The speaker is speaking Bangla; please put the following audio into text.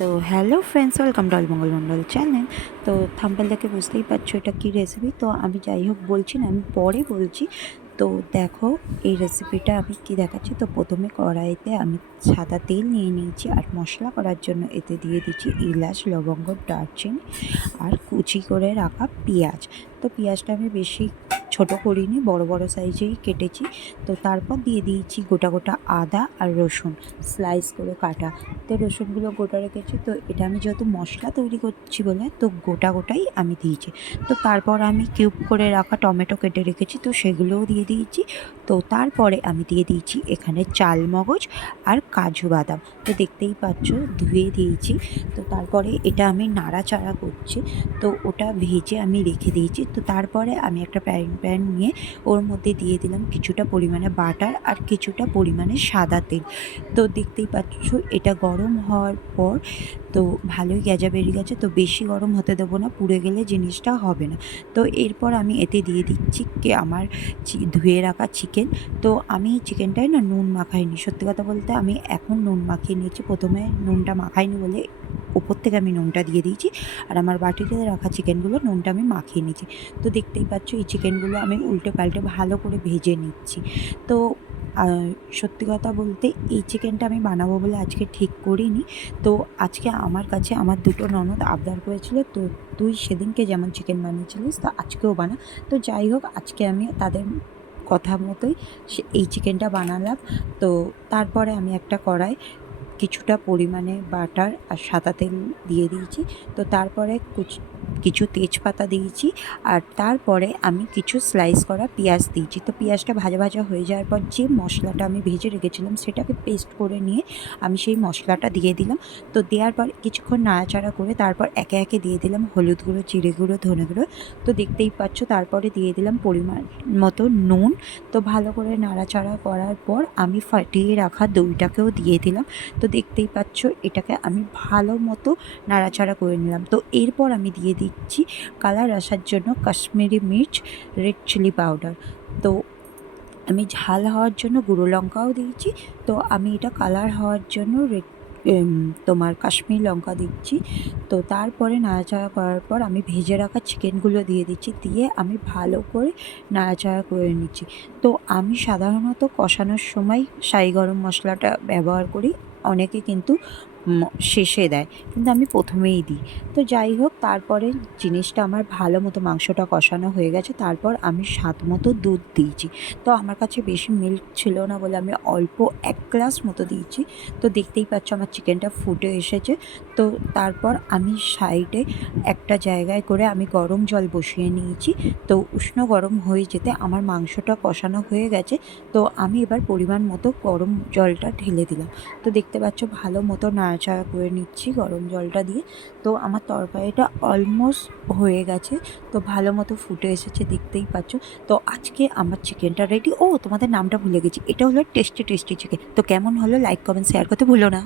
তো hello friends, welcome to Alamangal Mondal channel. তো থাম্বনেল দেখে বুঝতেই পারছো এটা কী রেসিপি। তো আমি যাই হোক বলছি না, আমি পরে বলছি। তো দেখো এই রেসিপিটা আমি কি দেখাচ্ছি। তো প্রথমে কড়াইতে আমি সাদা তেল নিয়ে নিয়েছি, আর মশলা করার জন্য এতে দিয়ে দিচ্ছি এলাচ, লবঙ্গ, দারচিনি আর কুচি করে রাখা পেঁয়াজ। তো পেঁয়াজটা আমি বেশি ছোট করিনি, বড় বড় সাইজেই কেটেছি। তো তারপর দিয়ে দিয়েছি গোটা গোটা আদা আর রসুন স্লাইস করে কাটা। তো রসুনগুলো গোটা রেখেছি। তো এটা আমি যেহেতু মশলা তৈরি করছি বলে তো গোটা গোটাই আমি দিয়েছি। তো তারপর আমি কিউব করে রাখা টমেটো কেটে রেখেছি, তো সেগুলোও দিয়ে দিয়েছি। তো তারপরে আমি দিয়ে দিয়েছি এখানে চালমগজ আর কাজু বাদাম। তো দেখতেই পাচ্ছ ধুয়ে দিয়েছি। তো তারপরে এটা আমি নাড়াচাড়া করছি। তো ওটা ভেজে আমি রেখে দিয়েছি। তো তারপরে আমি একটা প্যান নিয়ে ওর মধ্যে দিয়ে দিলাম কিছুটা পরিমাণে বাটার আর কিছুটা পরিমাণে সাদা তেল। তো দেখতেই পাচ্ছ এটা গরম হওয়ার পর তো ভালোই গ্যাজা বেরিয়ে গেছে। তো বেশি গরম হতে দেবো না, পুড়ে গেলে জিনিসটা হবে না। তো এরপর আমি এতে দিয়ে দিচ্ছি আমার ধুয়ে রাখা চিকেন। তো আমি চিকেনটায় না নুন মাখাইনি, সত্যি কথা বলতে আমি এখন নুন মাখিয়ে নিয়েছি। প্রথমে নুনটা মাখাইনি বলে ওপর থেকে আমি নুনটা দিয়ে দিয়েছি, আর আমার বাটিতে রাখা চিকেনগুলো নুনটা আমি মাখিয়ে নিয়েছি। তো দেখতেই পাচ্ছ এই চিকেনগুলো আমি উল্টে পাল্টে ভালো করে ভেজে নিচ্ছি। তো সত্যি কথা বলতে এই চিকেনটা আমি বানাবো বলে আজকে ঠিক করিনি। তো আজকে আমার কাছে আমার দুটো ননদ আবদার করেছিল, তো তুই সেদিনকে যেমন চিকেন বানিয়েছিলিস তো আজকেও বানা। তো যাই হোক আজকে আমি তাদের কথা মতোই এই চিকেনটা বানালাম। তো তারপরে আমি একটা কড়াই কিছুটা পরিমাণে বাটার আর সাদা তেল দিয়ে দিয়েছি। তো তারপরে কিছু তেজপাতা দিয়েছি, আর তারপরে আমি কিছু স্লাইস করা পেঁয়াজ দিয়েছি। তো পেঁয়াজটা ভাজা ভাজা হয়ে যাওয়ার পর যে মশলাটা আমি ভেজে রেখেছিলাম সেটাকে পেস্ট করে নিয়ে আমি সেই মশলাটা দিয়ে দিলাম। তো দেওয়ার পর কিছুক্ষণ নাড়াচাড়া করে তারপর একে একে দিয়ে দিলাম হলুদ গুঁড়ো, জিরে গুঁড়ো, ধনে গুঁড়ো। তো দেখতেই পাচ্ছ তারপরে দিয়ে দিলাম পরিমাণ মতো নুন। তো ভালো করে নাড়াচাড়া করার পর আমি ফাটিয়ে রাখা দইটাকেও দিয়ে দিলাম। তো দেখতেই পাচ্ছ এটাকে আমি ভালো মতো নাড়াচাড়া করে নিলাম। তো এরপর আমি দিয়ে দিচ্ছি কালার আসার জন্য কাশ্মীরি মির্চ, রেড চিলি পাউডার। তো আমি ঝাল হওয়ার জন্য গুঁড়ো লঙ্কাও দিয়েছি। তো আমি এটা কালার হওয়ার জন্য তোমার কাশ্মীরি লঙ্কা দিচ্ছি। তো তারপরে নাড়াচাড়া করার পর আমি ভেজে রাখা চিকেনগুলো দিয়ে দিচ্ছি, দিয়ে আমি ভালো করে নাড়াচাড়া করে নিচ্ছি। তো আমি সাধারণত কষানোর সময় সাই গরম মশলাটা ব্যবহার করি, অনেকে কিন্তু শেষে দেয়, কিন্তু আমি প্রথমেই দিই। তো যাই হোক তারপরে জিনিসটা আমার ভালো মতো মাংসটা কষানো হয়ে গেছে। তারপর আমি স্বাদ মতো দুধ দিয়েছি। তো আমার কাছে বেশি মিল্ক ছিল না বলে আমি অল্প 1 গ্লাস মতো দিয়েছি। তো দেখতেই পাচ্ছ আমার চিকেনটা ফুটে এসেছে। তো তারপর আমি সাইডে একটা জায়গায় করে আমি গরম জল বসিয়ে নিয়েছি। তো উষ্ণ গরম হয়ে যেতে আমার মাংসটা কষানো হয়ে গেছে। তো আমি এবার পরিমাণ মতো গরম জলটা ঢেলে দিলাম। তো দেখতে পাচ্ছ ভালো মতো নাড়াচাড়া করে নিচ্ছি গরম জলটা দিয়ে। তো আমার তরকারিটা অলমোস্ট হয়ে গেছে। তো ভালো মতো ফুটে এসেছে দেখতেই পাচ্ছ। তো আজকে আমার চিকেনটা রেডি। ও তোমাদের নামটা ভুলে গেছি, এটা হলো টেস্টি টেস্টি চিকেন। তো কেমন হলো লাইক, কমেন্ট, শেয়ার করতে ভুলো না।